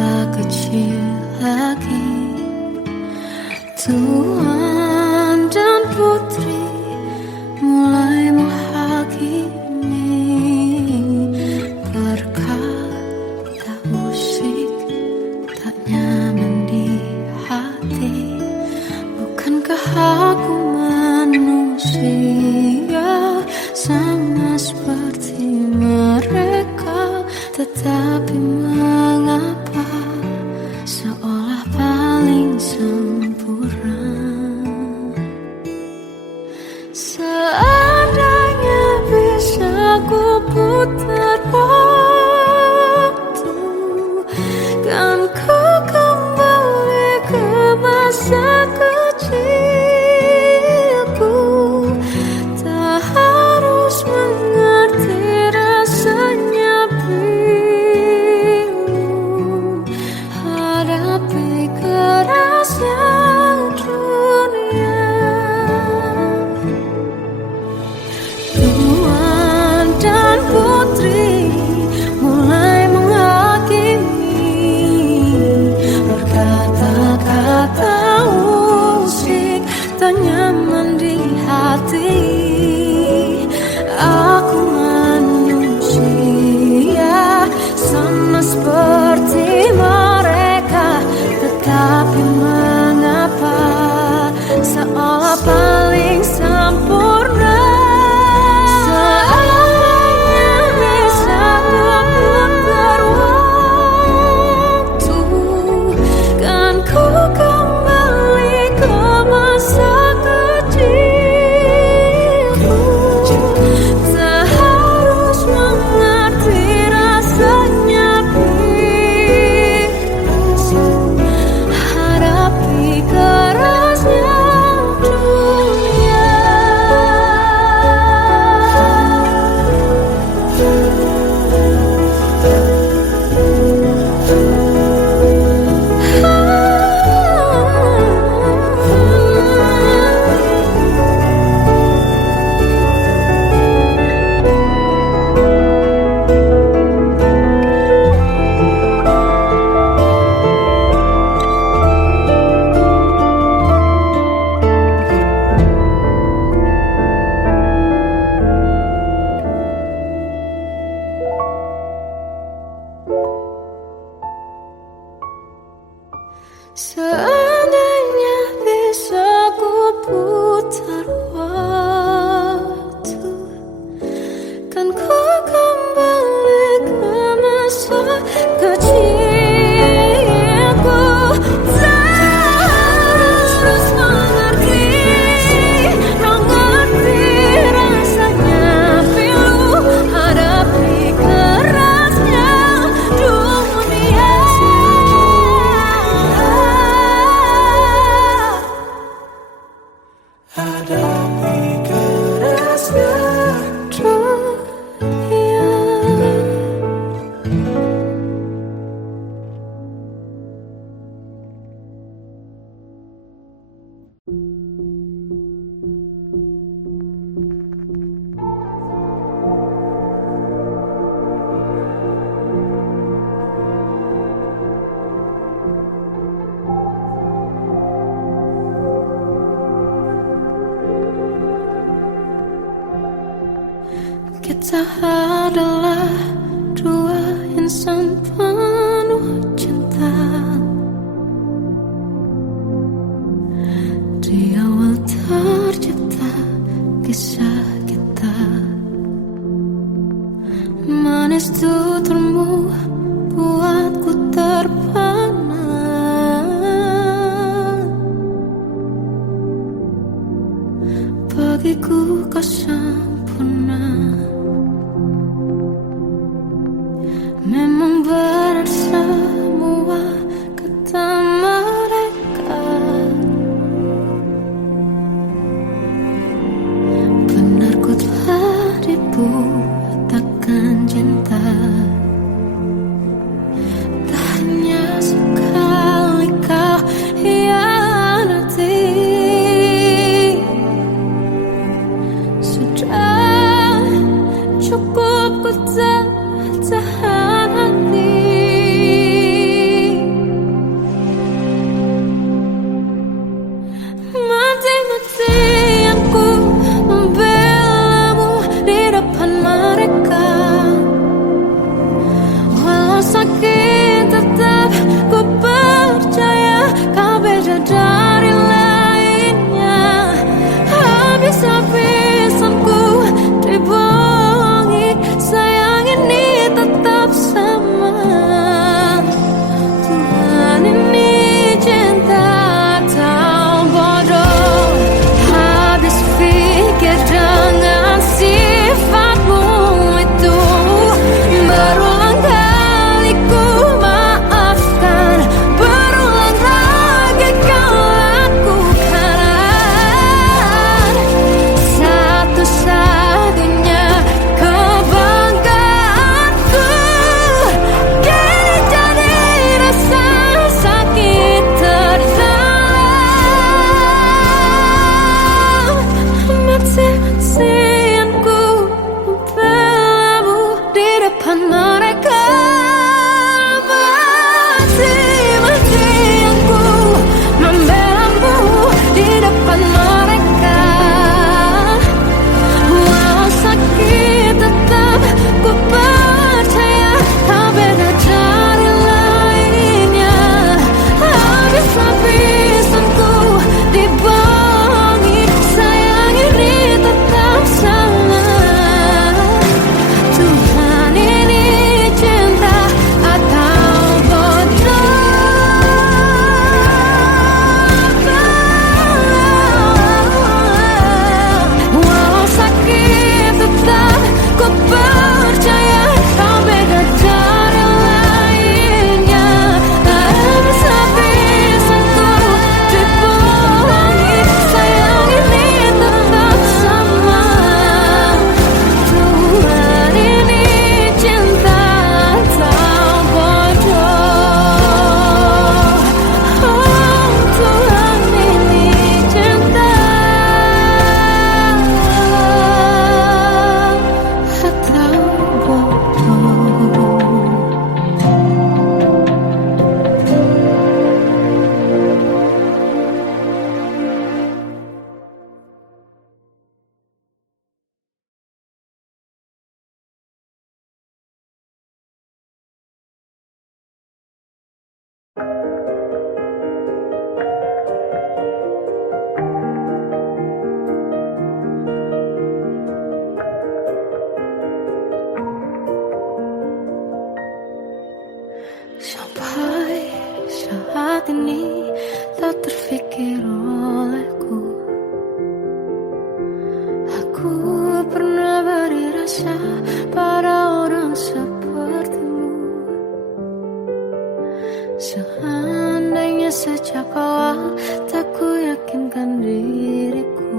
tak kecil lagi. Tuan dan putri mulai menghakimi, berkata musik tak nyaman di hati. Bukankah aku manusia sama seperti mereka? Tetapi mengapa seolah paling sempurna? Seandainya bisa ku putar waktu, kan ku kembali ke masa kecilku. Tak harus mengerti rasanya bingung hadapi kerasnya dunia. Tuan dan putri mulai menghakimi, berkata-kata musik tak nyaman di hati. Aku manusia sama seperti mereka, tetapi mengapa seolah paling sempurna? Seandainya bisa ku putar waktu, kan ku kembali ke masa kecilku. Tak harus mengerti rasanya bingung hadapi kerasnya dunia. Seandainya bisa ku putar waktu, kan ku kembali ke masa kecilku. Tak harus mengerti rasanya pilu hadapi kerasnya dunia. Hadapi kerasnya dunia. Kita adalah dua insan penuh cinta. Di awal tercipta kisah kita, manis tuturmu buatku terpana. Bagiku kau sempurna. Memang benar semua kata mereka, benar ku telah dibuatakan cinta. Tak hanya sekali kau hianati, sudah cukup ku tahan hati. ini tak terfikir olehku. Aku pernah beri rasa pada orang sepertimu. Seandainya sejak awal tak ku yakinkan diriku,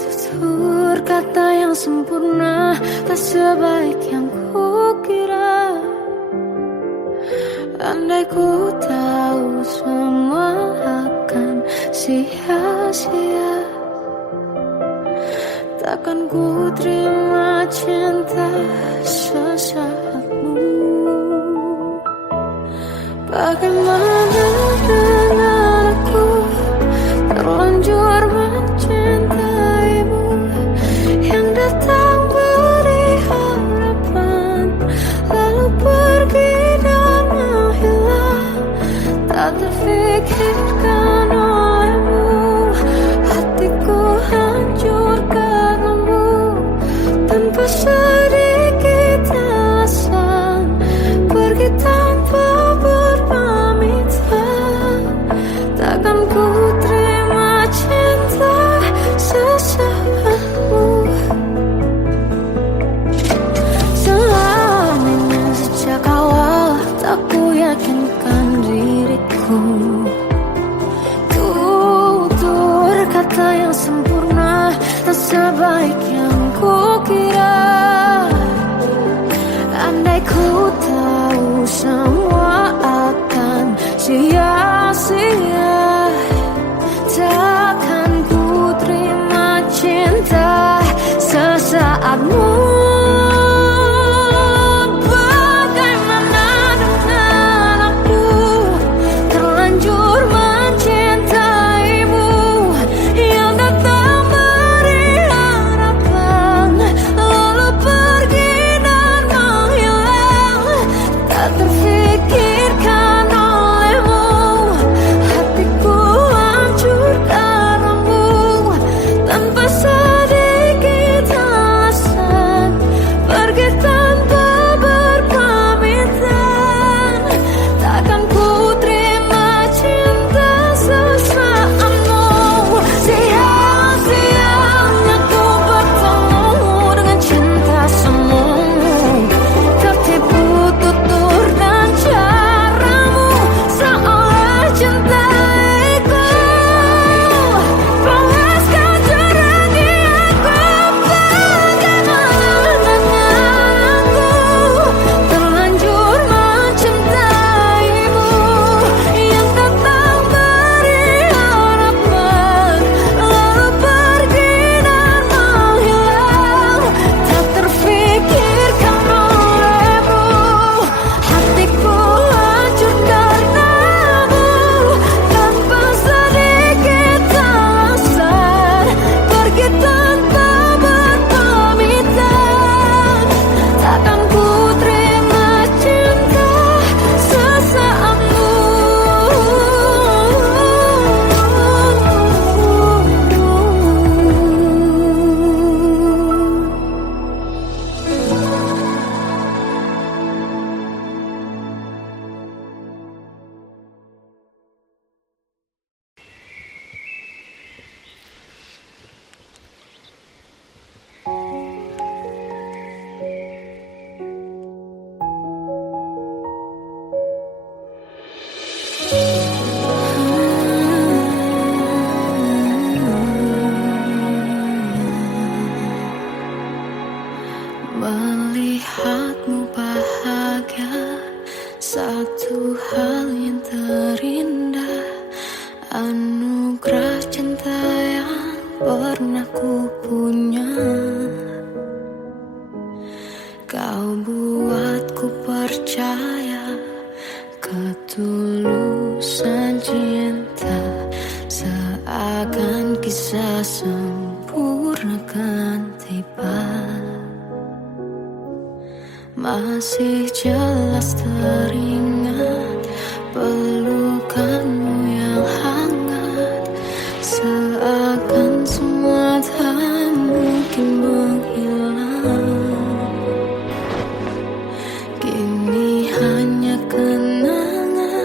tutur kata yang sempurna tak sebaik yang ku kira. Andai ku tahu semua akan sia-sia, takkan ku terima cinta sesaatmu. Bagaimana dengan aku terlanjur mencintaimu, yang datang beri harapan lalu pergi dan menghilang, tak terfikirkan olehmu. Hatiku hancur karenamu tanpa sedikit alasan, pergi tanpa berpamitan. Takkan ku terima cinta sesaatmu. Selamanya sejak awal tak ku yakinkan diriku, tutur kata yang sempurna tak sebaik yang ku kira. Andai ku tahu semua akan sia-sia, takkan ku terima cinta sesaatmu. Bagaimana dengan aku terlanjur mencintaimu, yang datang beri harapan lalu pergi dan menghilang, tak terfikirkan olehmu. Hatiku hancur karenamu tanpa sedikit alasan, pergi tanpa berpamitan. Takkan ku terima cinta sesaatmu. Sia-sianya ku bertemu dengan cinta semu, tertipu tutur dan caramu seolah cintaiku. Panaskan cerah di aku. Bagaimana dengan aku terlanjur mencintaimu, yang datang beri harapan lalu pergi dan menghilang, tak terfikirkan olehmu. Hatiku hancur karenamu tanpa sedikit alasan, pergi tanpa berpamitan. Takkan ku terima cinta sesaatmu. Melihatmu bahagia, satu hal yang terindah, anugerah cinta yang pernah ku punya. Kau buatku percaya ketulusan cinta, seakan kisah sempurna kan tiba. Masih jelas teringat pelukanmu yang hangat, seakan semua tak mungkin menghilang. Kini hanya kenangan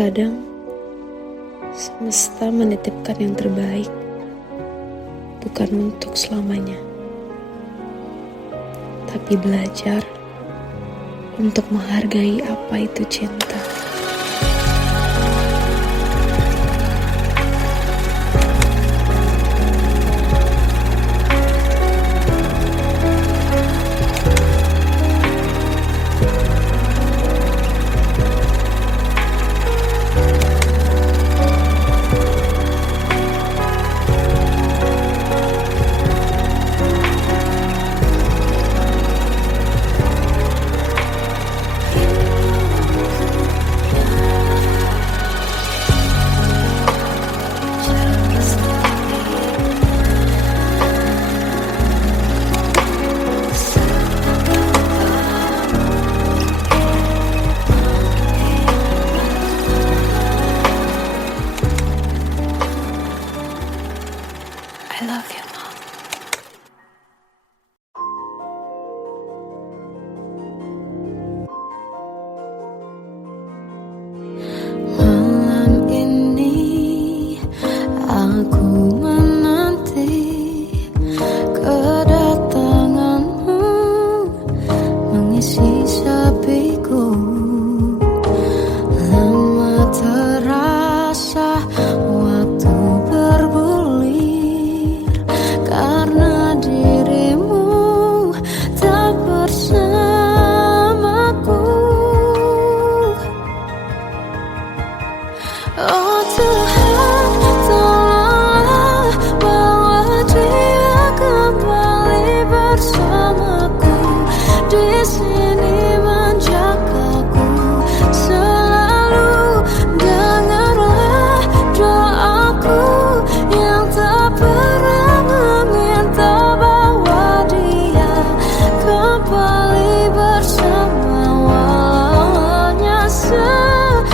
Terkadang semesta menitipkan yang terbaik, bukan untuk selamanya, tapi belajar untuk menghargai apa itu cinta. I love you, Mom. Malam ini aku menanti kedatanganmu mengisi sepiku. Lama terasa waktu bergulir karena dirimu tak bersamaku. Oh Tuhan, tolonglah bawa dia kembali bersamaku. Di sini menjagaku selalu. Dengarlah doaku yang tak pernah meminta, bawa dia kembali bersama walau hanya sesaat.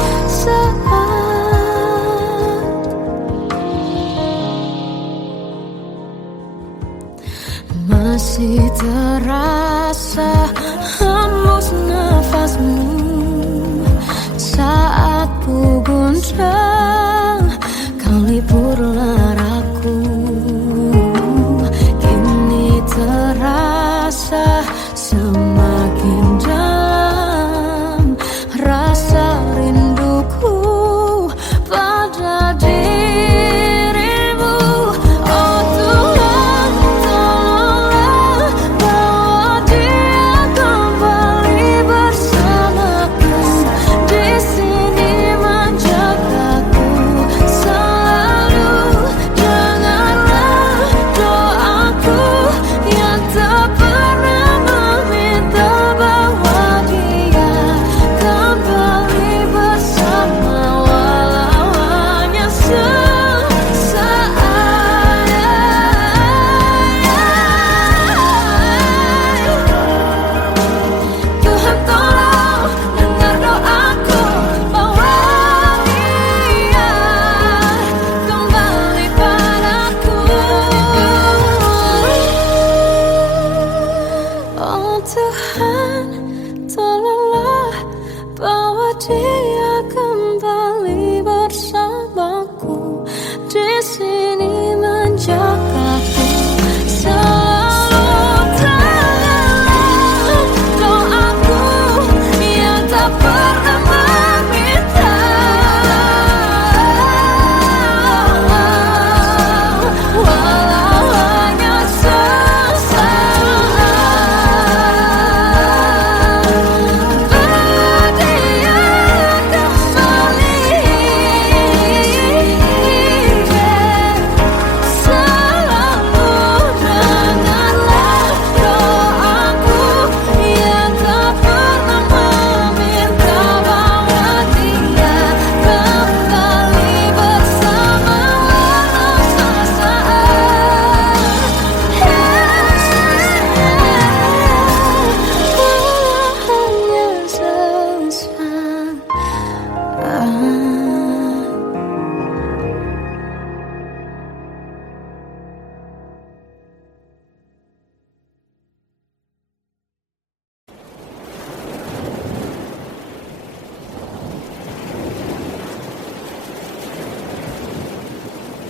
Masih terasa hembus nafasmu saat ku gundah, kau liburlah aku. Kini terasa semakin dalam rasa rinduku pada dirimu. Oh Tuhan, tolonglah bawa dia kembali bersamaku. Di sini menjagaku selalu.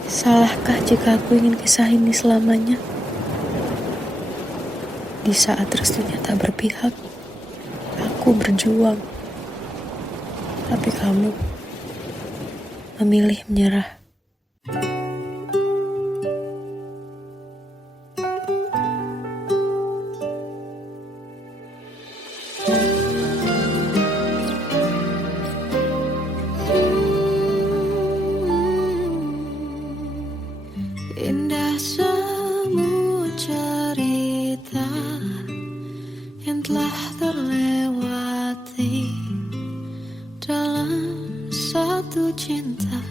Salahkah jika aku ingin kisah ini selamanya? Di saat restunya tak berpihak, aku berjuang. Tapi kamu memilih menyerah. Indah semua cerita yang telah terlewati dalam satu cinta.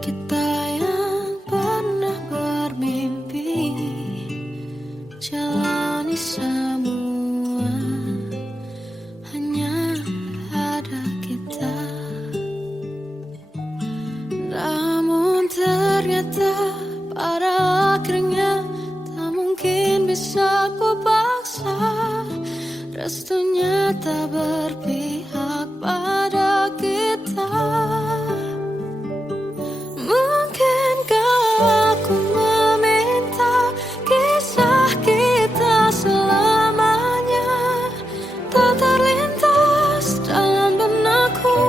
Kita yang pernah bermimpi jalani semua, hanya ada kita. Namun ternyata pada akhirnya tak mungkin bisa ku paksa. Restunya tak berpihak pada kita. Mungkinkah aku meminta kisah kita selamanya tak terlintas dalam benakku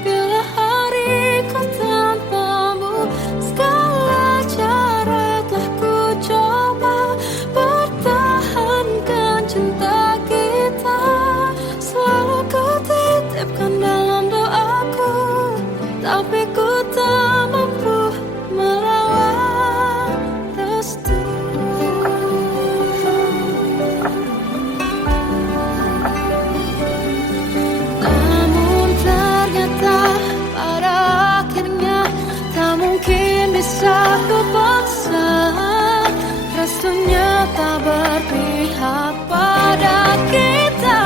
bila hariku tanpamu. Segala cara telah ku coba pertahankan cinta kita. Selalu ku titipkan dalam doaku, tapi ku tak mampu melawan restu. Namun ternyata pada akhirnya tak mungkin bisa ku paksa. Restunya tak berpihak pada kita.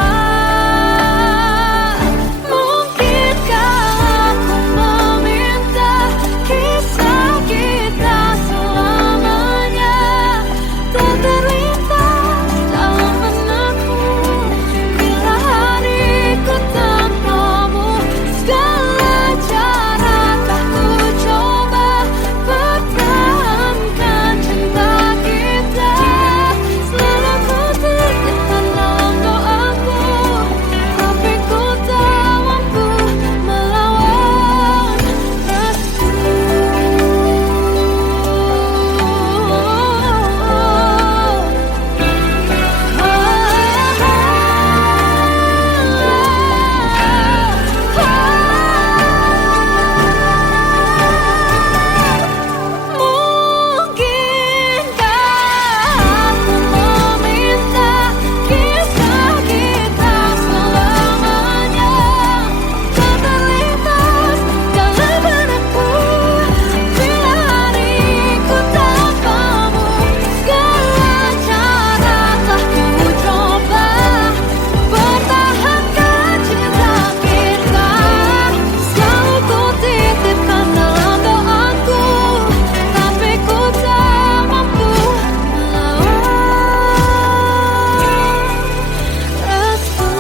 Mungkinkah aku meminta kisah kita selamanya tak terlintas dalam benakku bila hariku tanpamu. Segala cara telah ku coba pertahankan cinta kita. Selalu ku titipkan dalam doaku, tapi ku tak mampu melawan restu. Mungkinkah aku meminta kisah kita selamanya tak terlintas dalam benakku bila hariku tanpamu. Segala cara telah ku coba pertahankan cinta kita. Selalu ku titipkan dalam doaku, tapi ku tak mampu melawan restu.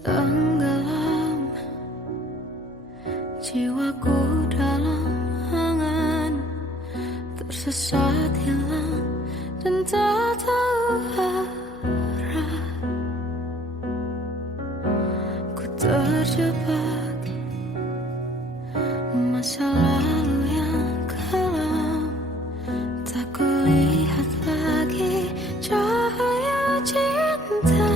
Tenggelam jiwaku dalam angan, tersesat hilang dan tak tahu arah. Ku terjebak masa lalu yang kelam, tak kulihat lagi cahaya cinta.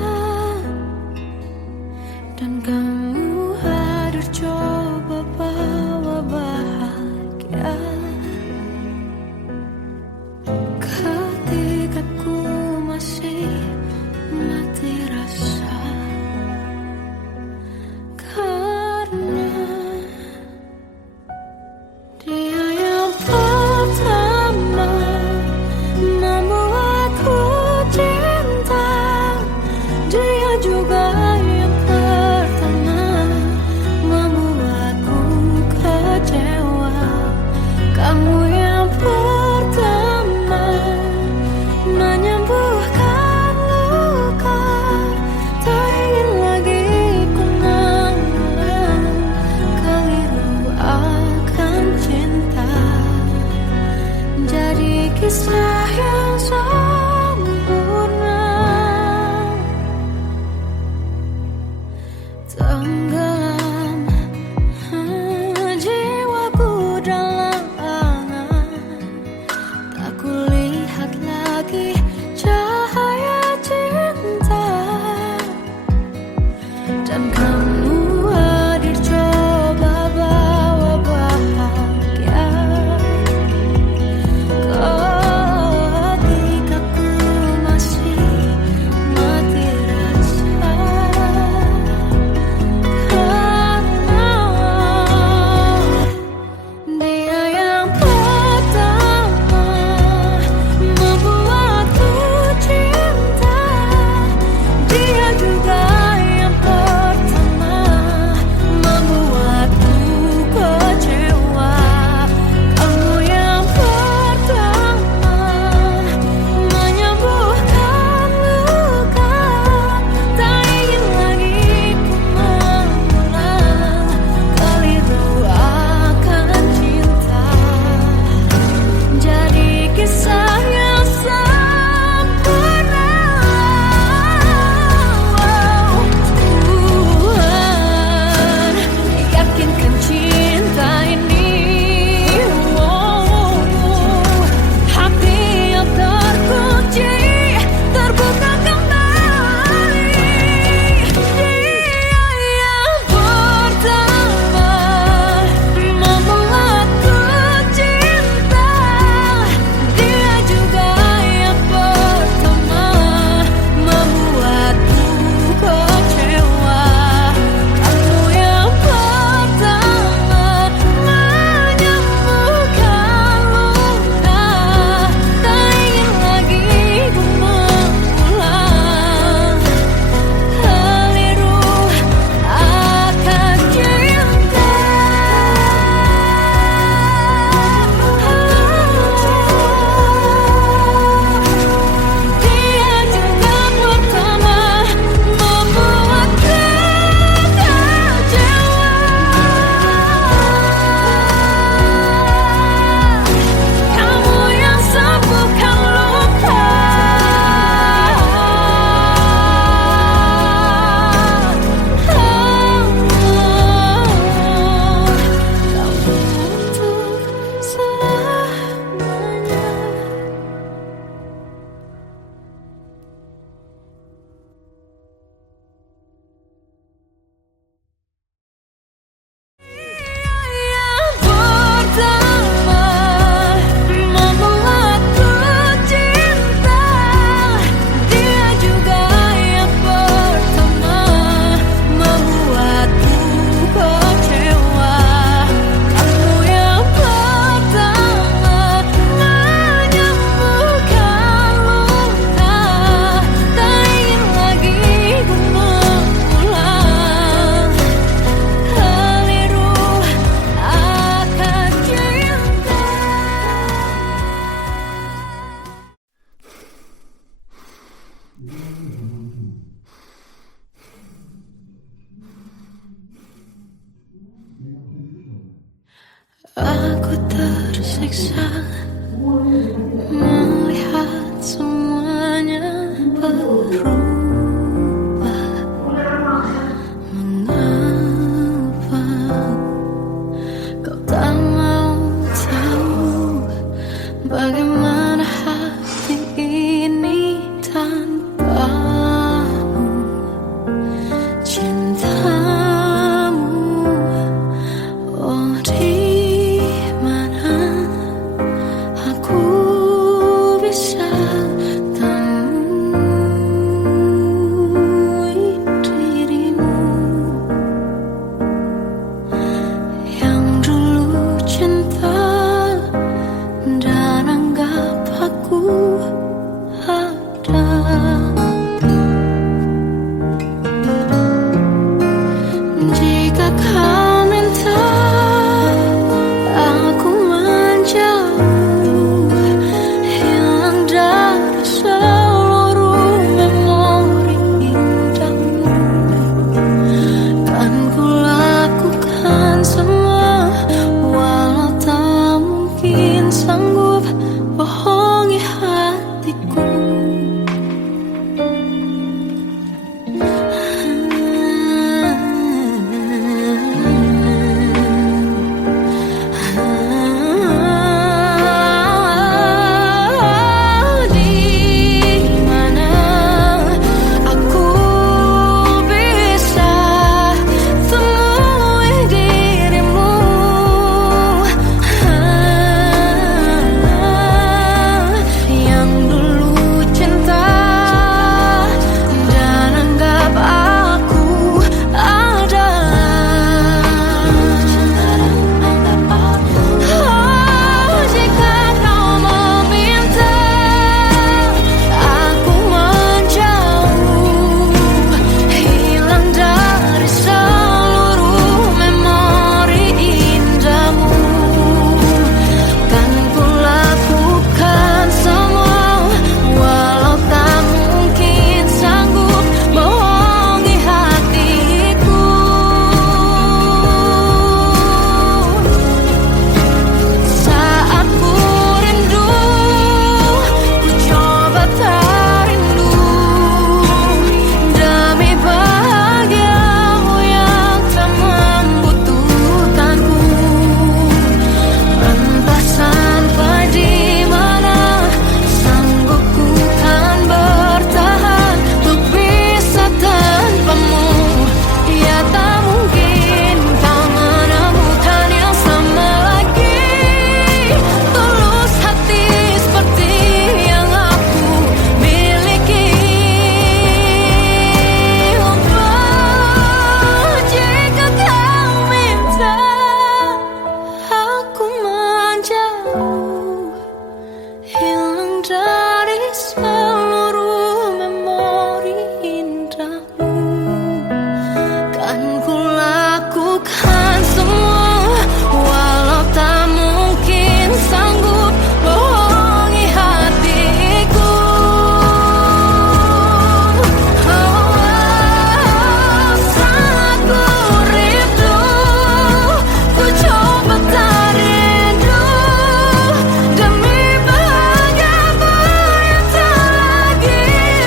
Aku tersiksa melihat semuanya berubah. Mengapa kau tak mau tahu bagaimana hati ini tanpamu? Cintamu, oh di mana aku bisa temui dirimu yang dulu cinta dan anggap aku ada. Jika kau minta aku menjauh, hilang dari seluruh memori indahmu, kan ku lakukan semua, walau tak mungkin sanggup bohongi hatiku. Di mana aku bisa temui dirimu yang dulu cinta dan anggap aku ada. Oh, jika kau meminta aku menjauh, hilang dari seluruh memori indahmu, kan ku lakukan semua, walau tak mungkin sanggup bohongi hatiku. Saat ku rindu, ku coba tak rindu, demi bahagiamu yang tak membutuhkanku. Entah sampai di mana sanggup ku kan bertahan untuk bisa tanpamu. Ya tak mungkin kau menemukan yang sama lagi, tulus hati seperti yang aku miliki. Oh, jika kau minta aku menjauh, hilang dari seluruh memori indahmu, kan ku lakukan semua, walau tak mungkin sanggup bohongi hatiku. Saat ku rindu, ku coba tak rindu, demi bahagiamu yang tak lagi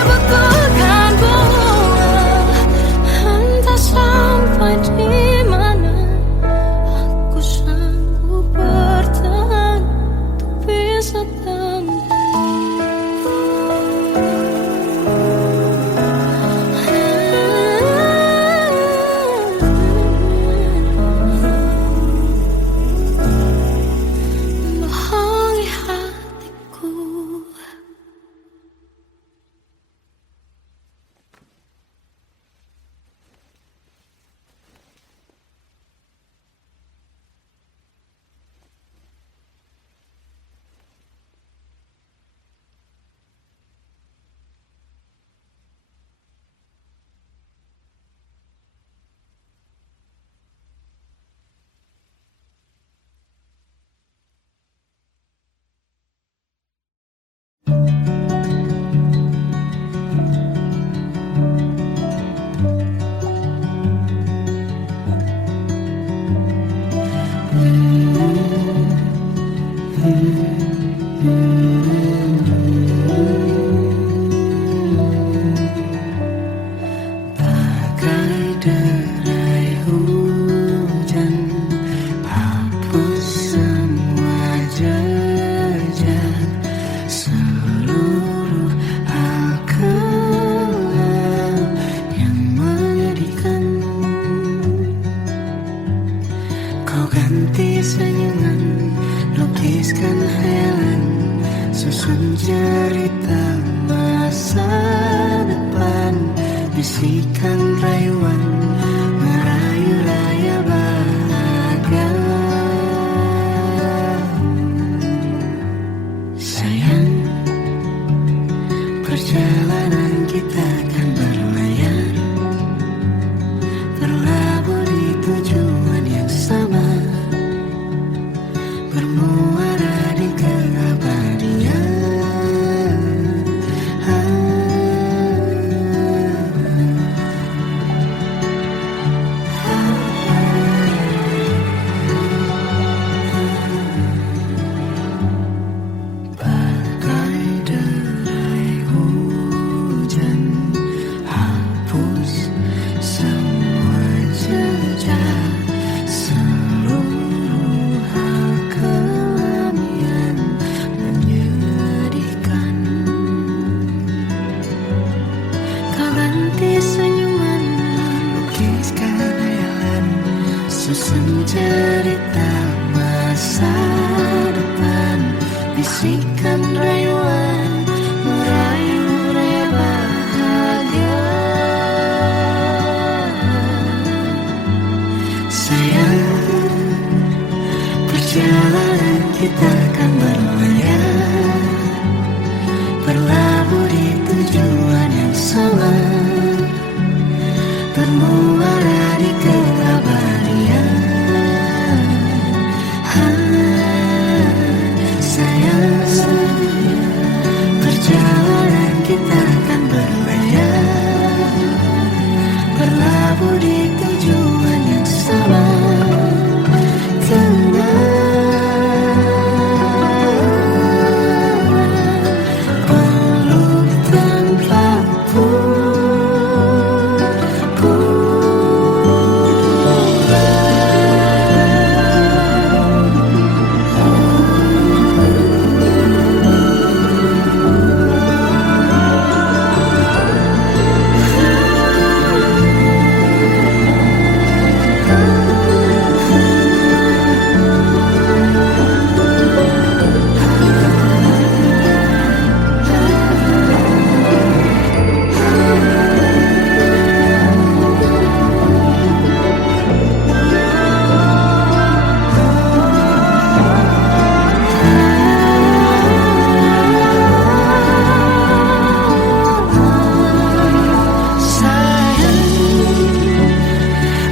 butuhkanku. Entah sampai di mana aku sanggup bertahan untuk bisa bohongi hatiku. bisikan rayuan merayu raya bahagia. Sayang, perjalanan kita kan berlayar, berlabuh di tujuan yang sama, bermuara di keabadian. Bagai derai hujan, hapus semua jejak, seluruh hal kelam yang menyedihkan. Kau ganti senyuman, lukiskan hayalan, susun cerita masa depan, bisikan rayuan merayu raya bahagia. Sayang, perjalanan kita kan berlayar, berlabuh di tujuan yang sama, bermuara di keabadian. Sayang, perjalanan kita kan berlayar, berlabuh di tujuan yang sama. Peluk tempatku,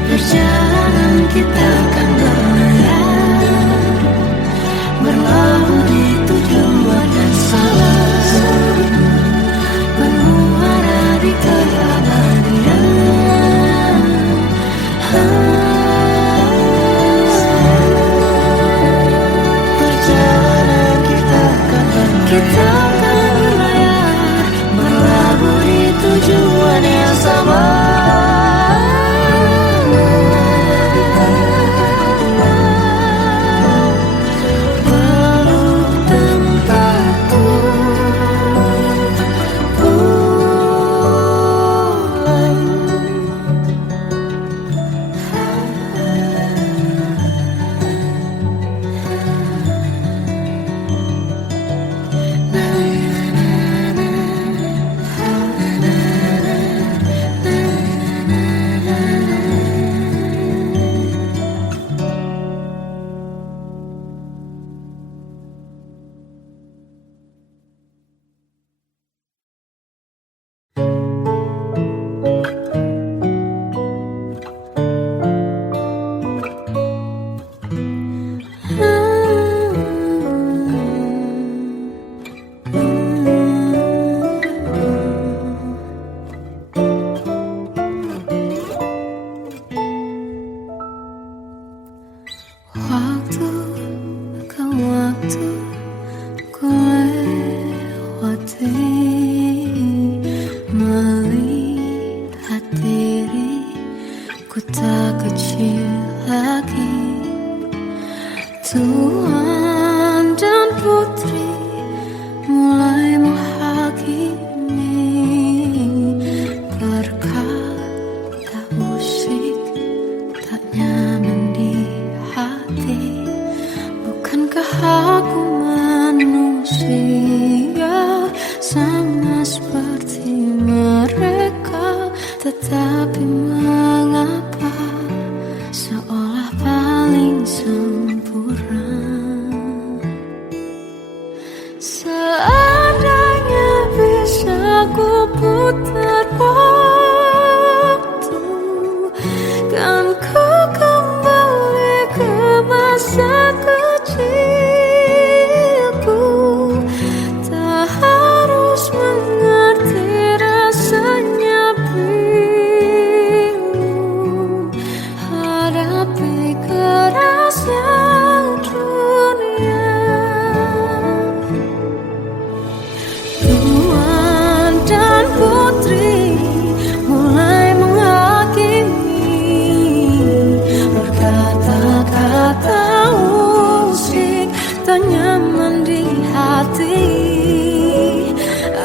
perjalanan kita kan berlayar, berlabuh di tujuan yang sama, bermuara di keabadian. Perjalanan kita kan berlayar, berlabuh di tujuan yang sama. Waktu bukan waktu ku lewati, melihat diri ku tak kecil lagi. Tuan dan putri mulai menghakimi, berkata musik tak nyaman di hati. Bukankah aku manusia sama seperti mereka? Tetapi mengapa seolah paling sempurna? Seandainya bisa ku putar waktu, kan ku kembali ke masa kecilku. Tak harus mengerti rasanya bingung hadapi kerasnya dunia. Tuan dan putri mulai menghakimi, berkata-kata usik tak nyaman di hati.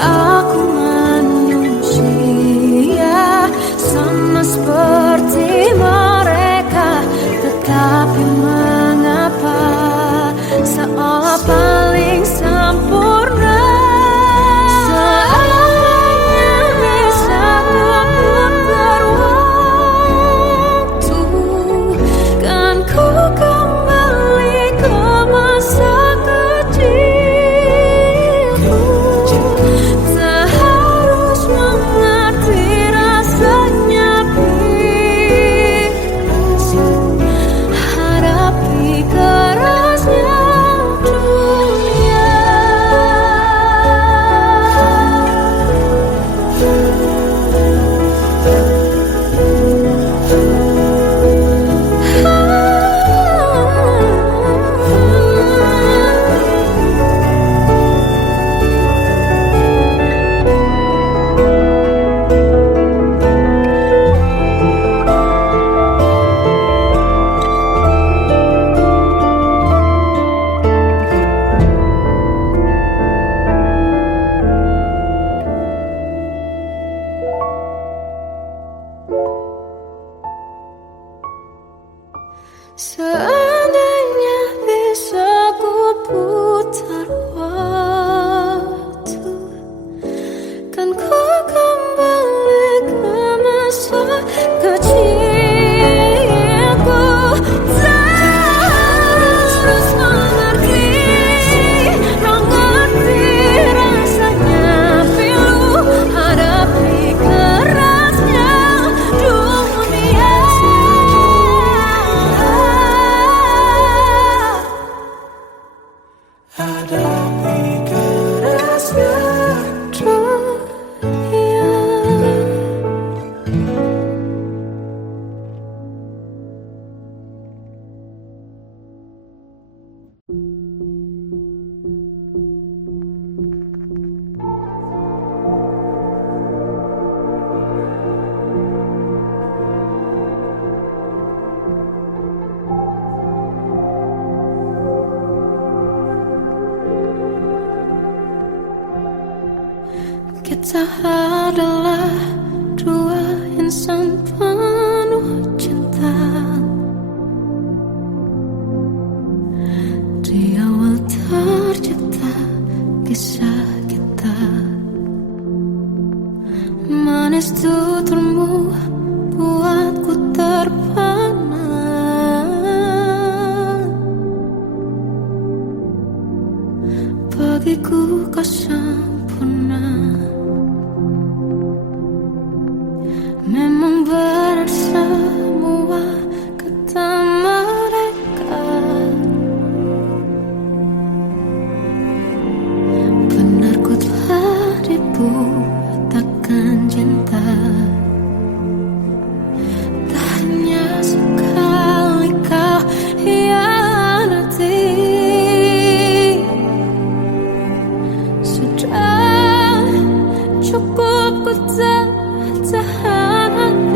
Aku manusia sama seperti mereka, tetapi mengapa seolah paling sempurna? Seandainya bisa ku putar waktu, kan ku kembali ke masa kecilku. Tak harus mengerti rasanya bingung hadapi kerasnya dunia. Seandainya bisa ku putar waktu, kan ku kembali ke masa kecilku. Tak harus mengerti rasanya pilu hadapi kerasnya dunia. Hadapi kerasnya dunia. Kita adalah dua insan penuh cinta. Di awal tercipta kisah kita, manis tuturmu buatku terpana. Bagiku kau sempurna. Memang benar semua kata mereka, benar ku telah dibuatakan cinta. Tak hanya sekali kau hianati, sudah cukup ku tak tahan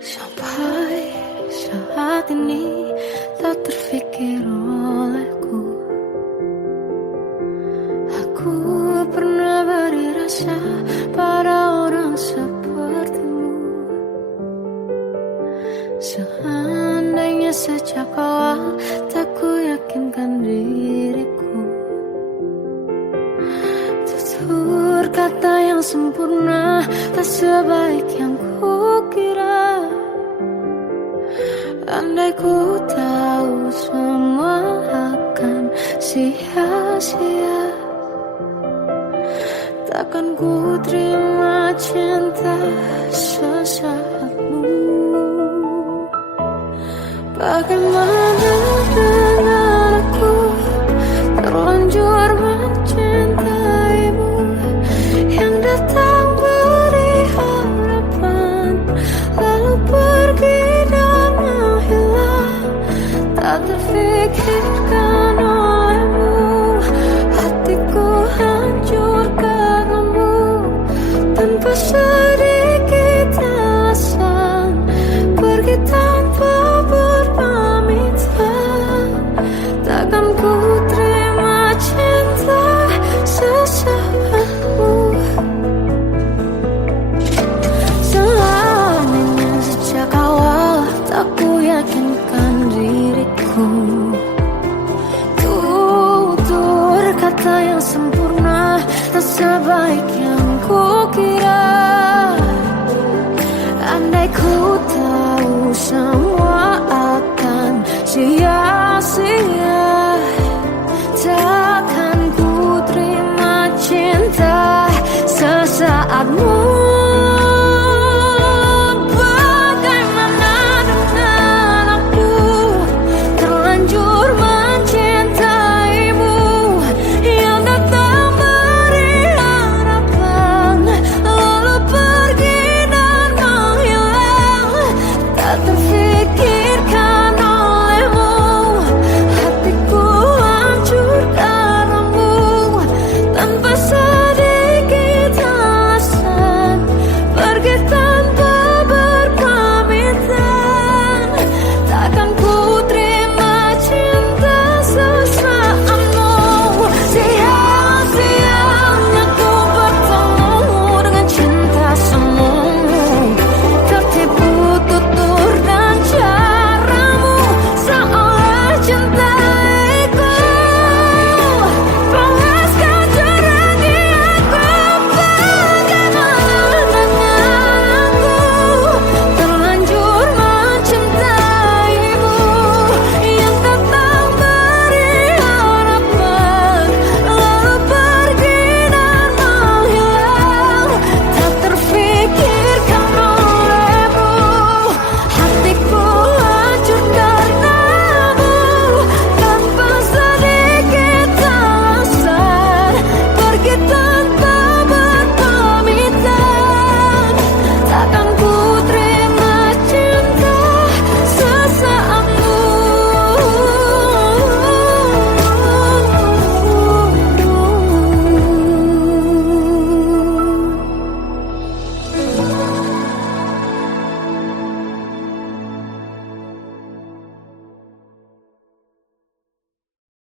Sampai saat ini tak terfikir olehku. Aku pernah beri rasa pada orang sepertimu. Seandainya sejak awal tak ku yakinkan diriku. Tutur kata yang sempurna tak sebaik yang ku kira. Andai ku tahu semua akan sia-sia, takkan ku terima cinta sesaatmu. Bagaimana dengan aku terlanjur mencintaimu, yang datang beri harapan lalu pergi dan menghilang, tak terfikirkan olehmu. Hatiku hancur karenamu, tanpa sedikit alasan, pergi tanpa berpamitan. Takkan ku terima cinta sesaatmu. Selamanya sejak awal tak ku yakinkan diriku. Tutur kata yang sempurna tak sebaik